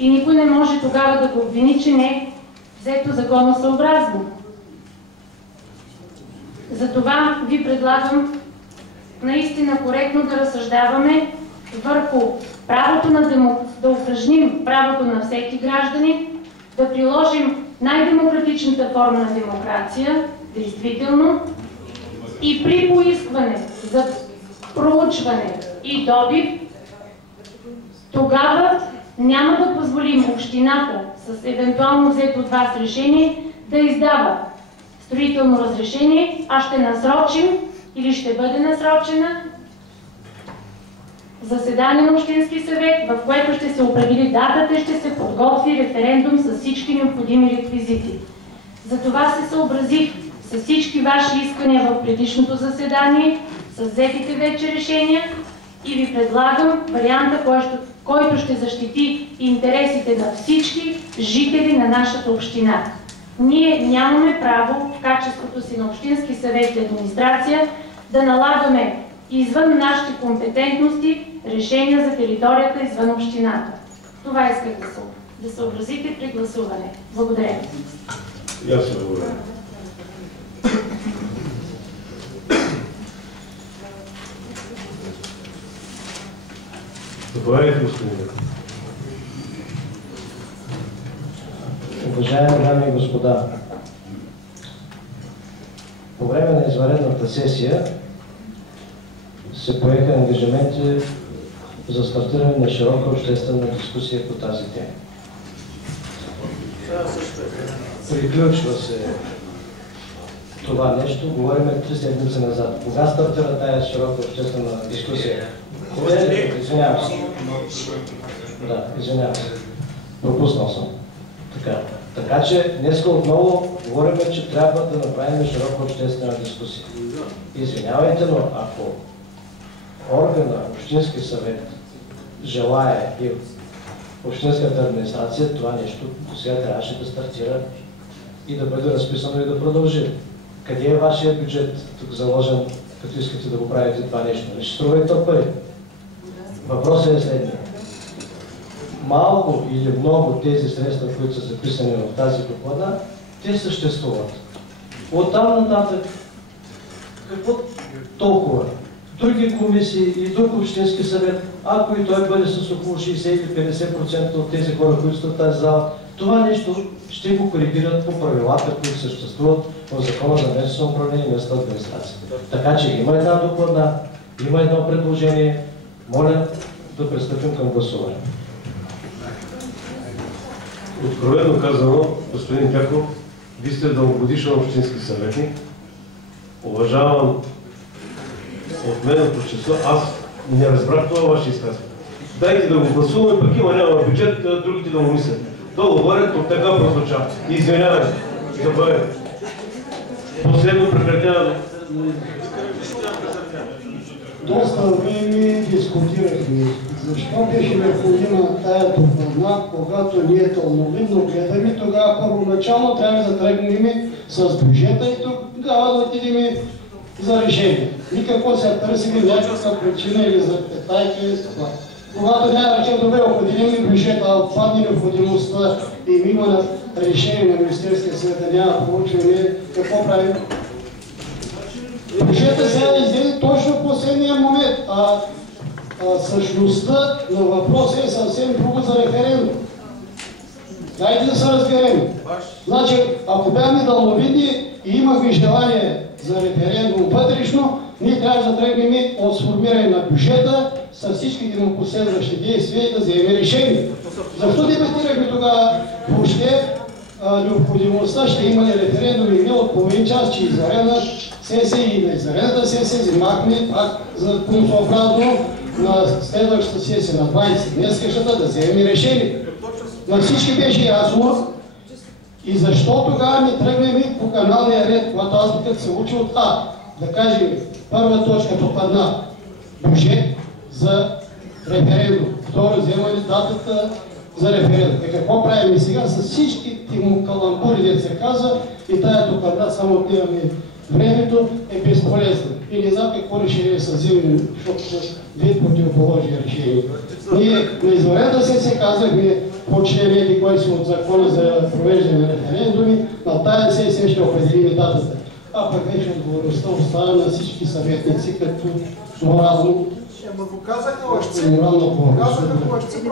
и никой не може тогава да го обвини, че не е взето законосъобразно. Затова ви предлагам наистина коректно да разсъждаваме върху правото да упражним правото на всеки гражданин, да приложим най-демократичната форма на демокрация, действително, и при поискване за проучване и добив, тогава няма да позволим общината с евентуално взето от вас решение да издава строително разрешение, а ще насрочим или ще бъде насрочена заседание на Общински съвет, в което ще се определи датата и ще се подготви референдум с всички необходими реквизити. Затова се съобразих с всички ваши искания в предишното заседание, с взетите вече решения и ви предлагам варианта, който ще защити интересите на всички жители на нашата община. Ние нямаме право в качеството си на Общински съвет и администрация да налагаме извън нашите компетентности решения за територията извън общината. Това исках да съобразите при гласуване. Благодаря. Ясно, благодаря. Заповядайте, господин Деков. Уважаеми дами и господа, по време на извънредната сесия се поеха ангажименти за стартиране на широка обществена дискусия по тази тема. Приключва се това нещо, говорим 3 седмици назад. Кога стартира тази широка обществена дискусия? Извинявам се. Да, извинявам се. Пропуснал съм. Така че днес отново говорим, че трябва да направим широка обществена дискусия. Извинявайте, но ако органа, Общински съвет, желае и общинската администрация, това нещо до сега трябваше да стартира и да бъде разписано и да продължи. Къде е вашия бюджет тук заложен, като искате да го правите това нещо? Не ще струва и то пари. Въпросът е следния. Малко или много тези средства, които са записани в тази доклада, те съществуват. Оттам нататък, какво толкова? Други комисии и друг Общински съвет, ако и той бъде с около 60 или 50% от тези хора, които са в тази зала, това нещо ще го коригират по правилата, които съществуват в Закона за местно самоуправление и местна администрация. Така че има една доклада, има едно предложение. Моля да пристъпим към гласуване. Откровено казано, господин Дяков, ви сте дългогодишен общински съветник. Уважавам от меното число. Аз не разбрах това ваше изказване. Дайте да го гласуваме, пък няма бюджет, другите да го мислят. То говорят, от така прозвуча. Извинявай, забавя. Последно прекратявам. Доста време дискутирахме. Защо беше необходима тая докладна, когато ние тълновидно гледаме, тогава първоначално трябва да тръгнем с бюджета и тогава да отидем за решение. Никакво се търсим някаква причина или за петайка и това. Когато няма речем, добре, определим бюджета, а падне необходимостта и има решение на Министерския съвет да няма проучване, какво правим? Бюджета сега излезе точно в последния момент, а същността на въпроса е съвсем друго за референдум. Дайте да се разберем. Значи, ако бяхме дълновидни и имахме желание за референдум вътрешно, ние трябва да тръгнем от сформиране на бюджета с всичките му последващи действия и да вземем решение. Защо дебатирахме тогава въобще необходимостта, ще има ли референдум или не от половин час, че извънредна сесия и на извънредната сесия взимахме пак законосъобразно на следващата сесия на 20 днескащата да вземем решение. На всички беше ясно и защо тогава не тръгнем по каналния ред, когато аз като се учи от да кажем първа точка докладна бюджет за референдум, второ вземане датата за референдум. Какво правим сега с всички му каламбури, дето се казва, и тая докладна само отиваме времето е безполезно. И не знам какво решение са взимали, защото са две противоположни решения. Ние на извънредна сесия казахме по члените, които са от закона за провеждане на референдуми, на тази сесия ще определим датата. А пък вече отговорността остава на всички съветници, като морално.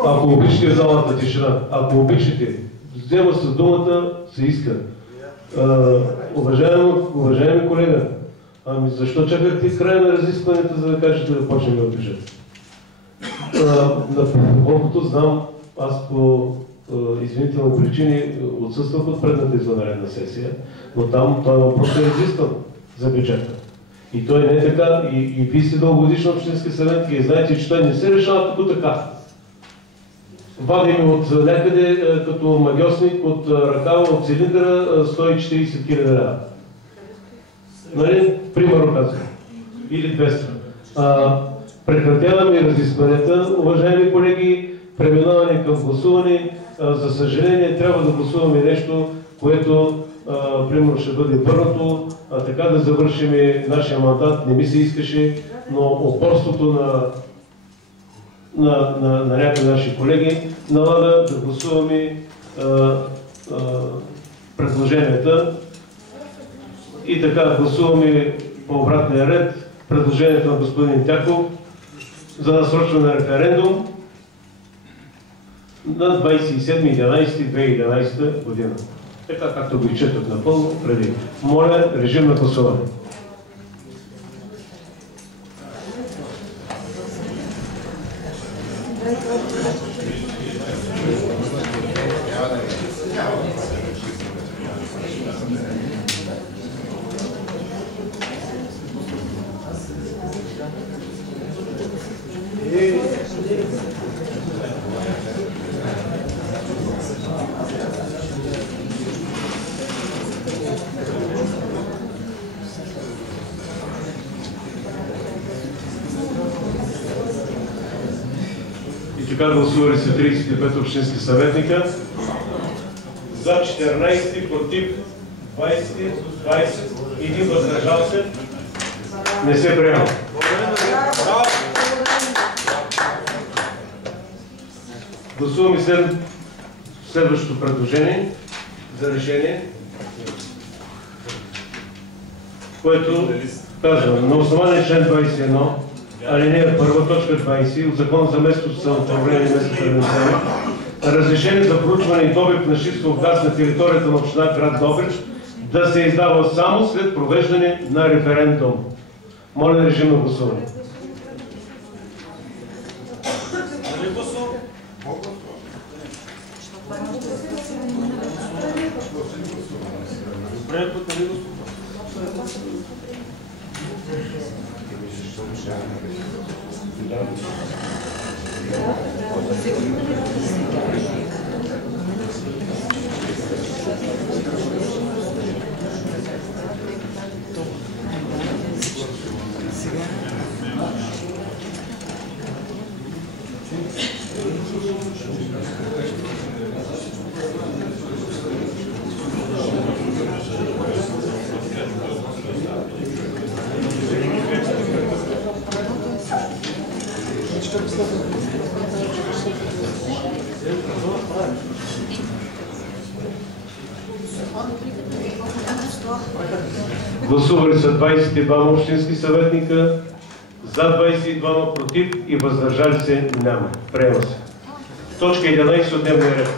Ако обичате залата тишина, ако обичате, взема се думата, се иска. Уважаеми колега, ами защо чакахте края на разискванията, за да кажете да почнем от бюджет? Колкото знам, аз по извинителни причини отсъствах от предната извънредна сесия, но там този въпрос е разискван за бюджета. И той не е така, и вие сте дългогодишна общински съветник и знаете, че той не се решава като така. Вадим от някъде като магиосник, от ръкава, от цилиндъра 140 хиляди лева. Нали? Примерно казвам. Или 200. Прекратяваме разискванията, уважаеми колеги, преминаване към гласуване. За съжаление, трябва да гласуваме нещо, което примерно ще бъде върнато, така да завършим нашия мандат. Не ми се искаше, но упорството на някои наши колеги налага да гласуваме предложенията. И така гласуваме по обратния ред предложението на господин Тяков за насрочване на референдум на 27.11.2011 година. Така както го изчетох напълно преди. Моля, режим на гласуване. Така гласували се 35 общински съветника, за 14, против 20, един въздържал се, не се приема. Гласуваме следващото предложение за решение, което казва на основание член 21, алинея 1, точка 20 от Закона за местното самоуправление и местното администрация, разрешение за проучване и добив на шистов газ на територията на община град Добрич да се издава само след провеждане на референдум. Моля, режим на гласуване. Гласували са 22 общински съветника, за 22, против и въздържали се няма. Приема се. Точка 11 от дневния ред.